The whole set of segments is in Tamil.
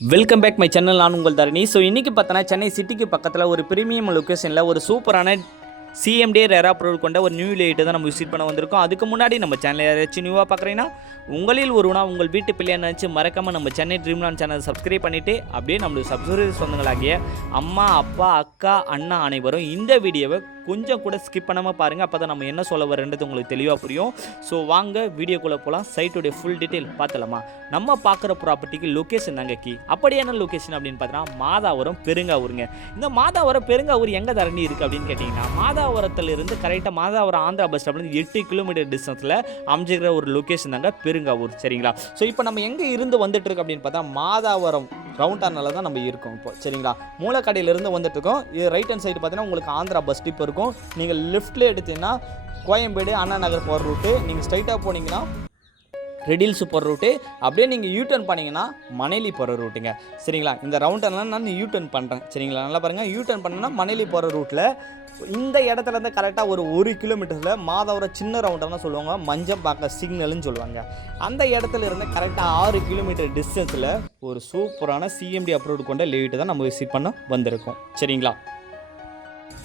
Welcome back my channel. நான் உங்கள் தரணி. ஸோ இன்றைக்கி பார்த்தோன்னா சென்னை சிட்டிக்கு பக்கத்தில் ஒரு ப்ரீமியம் லொக்கேஷனில் ஒரு சூப்பரான சிஎம்டி ரெரா ப்ரோல் கொண்ட ஒரு நியூ லைட்டு தான் நம்ம விசிட் பண்ண வந்திருக்கோம். அதுக்கு முன்னாடி நம்ம சேனல் யாராச்சும் நியூவாக பார்க்குறீங்கன்னா உங்களில் ஒருவனா உங்கள் வீட்டு பிள்ளையாக நினச்சி மறக்காமல் நம்ம சென்னை ட்ரீம்லாண்ட் சேனல் சப்ஸ்கிரைப் பண்ணிவிட்டு அப்படியே நம்மளுக்கு சப்ஸ்கிரைப் சொந்தங்களாகிய அம்மா, அப்பா, அக்கா, அண்ணா அனைவரும் இந்த வீடியோவை கொஞ்சம் கூட ஸ்கிப் பண்ணாமல் பாருங்கள். அப்போ தான் நம்ம என்ன சொல்ல வரன்றது உங்களுக்கு தெளிவாக புரியும். ஸோ வாங்க வீடியோக்குள்ளே போகலாம். சைட்டுடைய ஃபுல் டீட்டெயில் பார்த்தலாமா? நம்ம பார்க்குற ப்ராப்பர்ட்டிக்கு லொக்கேஷன் தாங்க கீ. அப்படியான லொக்கேஷன் அப்படின்னு பார்த்தீங்கன்னா மாதாவரம் பெருங்காவூருங்க. இந்த மாதாவரம் பெருங்காவூர் எங்கே தரணி இருக்குது அப்படின்னு கேட்டிங்கன்னா மாதாவரத்துலேருந்து கரெக்டாக மாதாவரம் ஆந்திரா பஸ் ஸ்டாப்லேருந்து 8 கிலோமீட்டர் டிஸ்டன்ஸில் அமைஞ்சிக்கிற ஒரு லொக்கேஷன் தாங்க பெருங்காவூர். சரிங்களா? ஸோ இப்போ நம்ம எங்கே இருந்து வந்துட்டு இருக்கோம் அப்படின்னு பார்த்தா மாதாவரம் ரவுண்டானில் தான் நம்ம இருக்கோம் இப்போ. சரிங்களா? மூலக்கடையிலேருந்து வந்துட்டு இருக்கோம். இது ரைட் ஹேண்ட் சைடு பார்த்தீங்கன்னா உங்களுக்கு ஆந்திரா பஸ் டிப் இருக்கும். நீங்கள் லெஃப்ட்டில் எடுத்தீங்கன்னா கோயம்பேடு அண்ணா நகர் போகிற ரூட்டு, நீங்கள் ஸ்ட்ரைட்டாக போனீங்கன்னா ரெடில்ஸு போகிற ரூட்டு, அப்படியே நீங்கள் யூட்டர்ன் பண்ணிங்கன்னா மணலி போகிற ரூட்டுங்க. சரிங்களா? இந்த ரவுண்டர்லாம் நான் யூட்டர்ன் பண்ணுறேன். சரிங்களா? நல்லா பாருங்கள். யூட்டர்ன் பண்ணேன்னா மணலி போகிற ரூட்டில் இந்த இடத்துலேருந்து கரெக்டாக ஒரு 1 கிலோமீட்டரில் மாதாவரம் சின்ன ரவுண்டர்னு சொல்லுவாங்க, மஞ்சப்பாக்க சிக்னல்னு சொல்லுவாங்க. அந்த இடத்துல இருந்து கரெக்டாக 6 கிலோமீட்டர் டிஸ்டன்ஸில் ஒரு சூப்பரான சிஎம்டி அப்ரூவ்டு கொண்ட லேட்டு தான் நம்ம விசிட் பண்ண வந்திருக்கோம். சரிங்களா?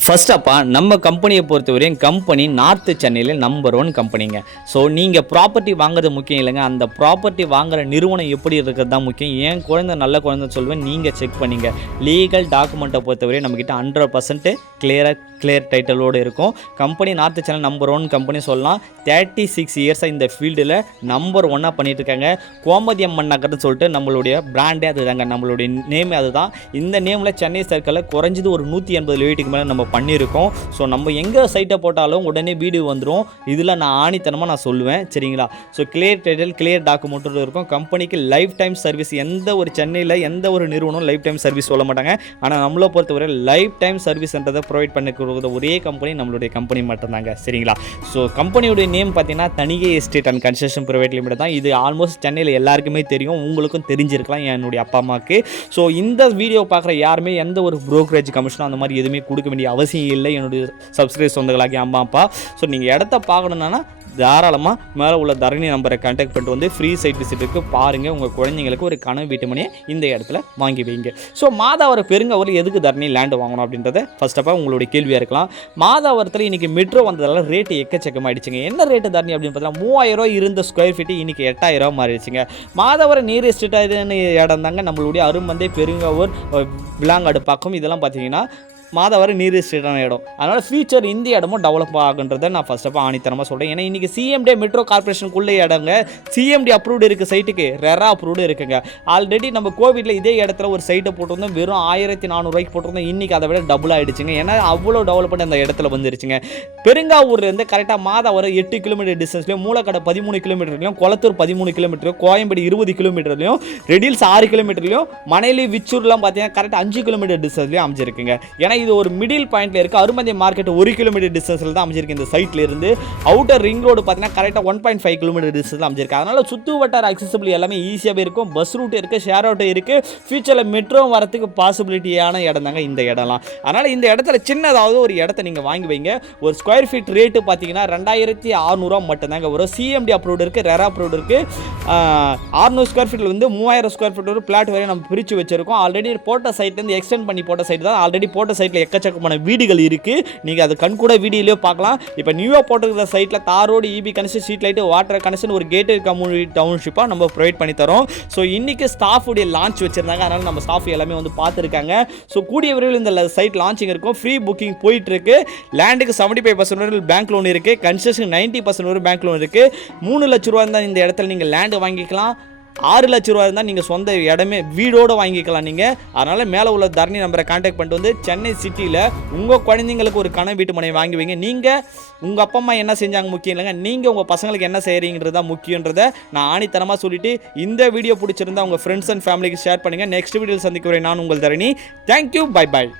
ஃபர்ஸ்ட் அப்பா நம்ம கம்பெனியை பொறுத்தவரையும் கம்பெனி நார்த்து சென்னையில் நம்பர் 1 கம்பெனிங்க. ஸோ நீங்கள் ப்ராப்பர்ட்டி வாங்குறது முக்கியம் இல்லைங்க, அந்த ப்ராப்பர்ட்டி வாங்குகிற நிறுவனம் எப்படி இருக்கிறது தான் முக்கியம். ஏன் குழந்தை நல்ல குழந்தை சொல்வேன், நீங்கள் செக் பண்ணிங்க. லீகல் டாக்குமெண்ட்டை பொறுத்தவரையும் நம்மக்கிட்ட 100% கிளியர் டைட்டிலோடு இருக்கும். Company north Chennai number 1 company சொல்லலாம். 36 இயர்ஸாக இந்த ஃபீல்டில் நம்பர் 1 பண்ணிட்டு இருக்காங்க. கோமதி அம்மன் நகர்னு சொல்லிட்டு நம்மளுடைய பிராண்டே அதுதாங்க, நம்மளுடைய நேமே அதுதான். இந்த நேமில் சென்னை சர்க்கிளில் குறைஞ்சது ஒரு 180 வீட்டுக்கு மேலே நம்ம பண்ணியிருக்கோம். ஸோ நம்ம எங்கே சைட்டை போட்டாலும் உடனே வீடியோ வந்துடும். இதில் நான் ஆணித்தனமாக நான் சொல்லுவேன். சரிங்களா? ஸோ கிளியர் டைட்டில் கிளியர் டாக்குமெண்ட்டும் இருக்கும். கம்பெனிக்கு லைஃப் டைம் சர்வீஸ், எந்த ஒரு சென்னையில் எந்த ஒரு நிறுவனம் லைஃப் டைம் சர்வீஸ் சொல்ல மாட்டாங்க. ஆனால் நம்மளை பொறுத்தவரை லைஃப் டைம் சர்வீஸ்ன்றதை ப்ரொவைட் பண்ணி கொடுக்குற ஒரே கம்பெனி நம்மளுடைய கம்பெனி மட்டும்தாங்க. சரிங்களா? ஸோ கம்பெனியுடைய நேம் பார்த்தீங்கன்னா Thanigai estate and construction private limited தான். இது ஆல்மோஸ்ட் சென்னையில் எல்லாருக்குமே தெரியும், உங்களுக்கும் தெரிஞ்சிருக்கலாம் என்னுடைய அப்பா அம்மாவுக்கு. ஸோ இந்த வீடியோ பார்க்குற யாருமே எந்த ஒரு ப்ரோக்கரேஜ் கமிஷனோ அந்த மாதிரி எதுவுமே கொடுக்க வேண்டிய அவசியம் இல்லை என்னுடைய சப்ஸ்கிரைப் சொந்தங்களாகி அம்மா அப்பா. ஸோ நீங்கள் இடத்த பார்க்கணுன்னா தாராளமாக மேலே உள்ள தரணி நம்பரை கான்டாக்ட் பண்ணிட்டு வந்து ஃப்ரீ சைட் விசிட்டுக்கு பாருங்கள். உங்கள் குழந்தைங்களுக்கு ஒரு கனவு வீட்டு மனையை இந்த இடத்துல வாங்கி வைங்க. ஸோ மாதாவரம் பெருங்காவூர் எதுக்கு தரணி லேண்டு வாங்கணும் அப்படின்றத ஃபர்ஸ்ட் ஆஃப் ஆல் உங்களுடைய கேள்வியாக இருக்கலாம். மாதாவரத்தில் இன்றைக்கி மெட்ரோ வந்ததால் ரேட்டு எக்கச்சக்கமாகிடுச்சுங்க. என்ன ரேட்டு தரணி அப்படின்னு பார்த்தீங்கன்னா 3000 ரூபா இருந்த ஸ்கொயர் ஃபீட்டு இன்றைக்கி 8000 ரூபா மாறிடுச்சுங்க. மாதாவரம் நீர் எஸ்டேட்டான இடம் தாங்க நம்மளுடைய அருமந்தை, பெருங்காவூர், விலாங்காடு பக்கம் இதெல்லாம் பார்த்தீங்கன்னா மாதாவரம் நீர் எஸ்டேட்டான இடம். அதனால் ஃபியூச்சர் இந்த இடமும் டெவலப் ஆகுன்றதை நான் ஃபர்ஸ்ட் ஆஃப் ஆல் ஆணித்தனமாக சொல்கிறேன். ஏன்னா இன்றைக்கி சிஎம்டி மெட்ரோ கார்பரேஷனுக்குள்ளே இடங்க சிஎம்டி அப்ரூவ்டு இருக்குது, சைட்டுக்கு ரெரா அப்ரூவ்டு இருக்குங்க. ஆல்ரெடி நம்ம கோவிட்டில் இதே இடத்துல ஒரு சைட்டை போட்டிருந்தோம், வெறும் 1400 ரூபாய்க்கு போட்டிருந்தோம். இன்றைக்கி அதை விட டபுள் ஆகிடுச்சுங்க. ஏன்னா அவ்வளோ டெவலப் பண்ணி அந்த இடத்துல வந்துருச்சுங்க. பெருங்காவூர்லேருந்து கரெக்டாக மாதாவரம் 8 கிலோமீட்டர் டிஸ்டன்ஸ்லையும், மூலக்கடை 13 கிலோமீட்டர்லையும், கொளத்தூர் 13 கிலோமீட்டரும், கோயம்பேடு 20 கிலோமீட்டர்லையும், ரெடில்ஸ் 6 கிலோமீட்டர்லையும், மணலி விச்சூர்லாம் பார்த்தீங்கன்னா கரெக்டாக 5 கிலோமீட்டர் டிஸ்டன்ஸ்லையும் அமைஞ்சிருக்குங்க. ஏன்னா இது ஒரு மிடில் பாயிண்ட்ல இருக்கு. அருமந்தை மார்க்கெட் 1 கிலோமீட்டர் டிஸ்டன்ஸ்ல தான் அமைஞ்சிருக்கு. இந்த சைட்ல இருந்து அவுட்டர் ரிங் ரோடு பார்த்தீங்கன்னா கரெக்டாக 1.5 கிலோமீட்டர் டிஸ்டன்ஸ்ல அமைஞ்சிருக்கு. அதனால சுத்து வட்டார அக்சசிபிள் எல்லாமே ஈஸியாகவே இருக்கும். பஸ் ரூட் இருக்கு, ஷேர் ஆட்டோ இருக்கு. ஃபியூச்சர்ல மெட்ரோ வரதுக்கு பாசிபிலிட்டியான இடம் தாங்க இந்த இடம்லாம். அதனால இந்த இடத்துல சின்னதாவது ஒரு இடத்த நீங்க வாங்கி வைங்க. ஒரு ஸ்கொயர் ஃபீட் ரேட்டு பார்த்தீங்கன்னா 2600 ரூபா மட்டும் தாங்க வரும். சிஎம்டி அப்ரூவ்டு இருக்கு, ரெரா அப்ரூவ்டு இருக்கு. 600 ஸ்கொயர் ஃபீட்ல வந்து 3000 ஸ்கொயர் ஃபீட் ஒரு பிளாட் வரையும் நம்ம பிரித்து வச்சிருக்கோம். ஆல்ரெடி போட்ட சைட்ல இருந்து எக்ஸ்டெண்ட் பண்ணி போட்ட சைட் தான். ஆல்ரெடி போட்ட சைட்ல எக்கச்சக்கமான வீடுகள் இருக்கு. நீங்க அது கண் கூட வீடியோலயே பார்க்கலாம். இப்போ நியூவா போட்டுக்கிற சைட்ல தார் road, EB connection, street light, water connection, ஒரு கேட்டட் கம்யூனிட்டி டவுன்ஷிப்பா நம்ம ப்ரொவைட் பண்ணி தரோம். ஸோ இன்னைக்கு ஸ்டாஃப் உடைய லான்ச் வச்சிருந்தாங்க. அதனால நம்ம ஸ்டாஃப் எல்லாமே வந்து பார்த்துருக்காங்க. ஸோ கூடிய விரைவில் இந்த சைட் லான்ச்சிங் இருக்கும். ஃப்ரீ புக்கிங் போயிட்டு இருக்கு. லேண்டுக்கு 75% பேங்க் லோன் இருக்கு. கன்ஸ்ட்ரக்ஷன் 90% பேங்க் லோன் இருக்கு. 3 லட்ச ரூபா தான் இந்த இடத்துல நீங்க லேண்ட் வாங்கிக்கலாம். 6 லட்ச ரூபா இருந்தால் நீங்கள் சொந்த இடமே வீடோடு வாங்கிக்கலாம் நீங்கள். அதனால் மேலே உள்ள தரணி நம்பரை கான்டாக்ட் பண்ணிட்டு வந்து சென்னை சிட்டியில் உங்கள் குழந்தைங்களுக்கு ஒரு கனவு வீட்டு மனை வாங்கி வைங்க. நீங்கள் உங்கள் அப்பா அம்மா என்ன செஞ்சாங்க முக்கியம் இல்லைங்க, நீங்கள் உங்கள் பசங்களுக்கு என்ன செய்கிறீங்கிறது தான் முக்கியன்றதை நான் ஆணித்தனமாக சொல்லிவிட்டு இந்த வீடியோ பிடிச்சிருந்தா உங்கள் ஃப்ரெண்ட்ஸ் அண்ட் ஃபேமிலிக்கு ஷேர் பண்ணுங்கள். நெக்ஸ்ட் வீடியோவில் சந்திக்கிறேன். நான் உங்கள் தரணி. தேங்க்யூ. Bye bye.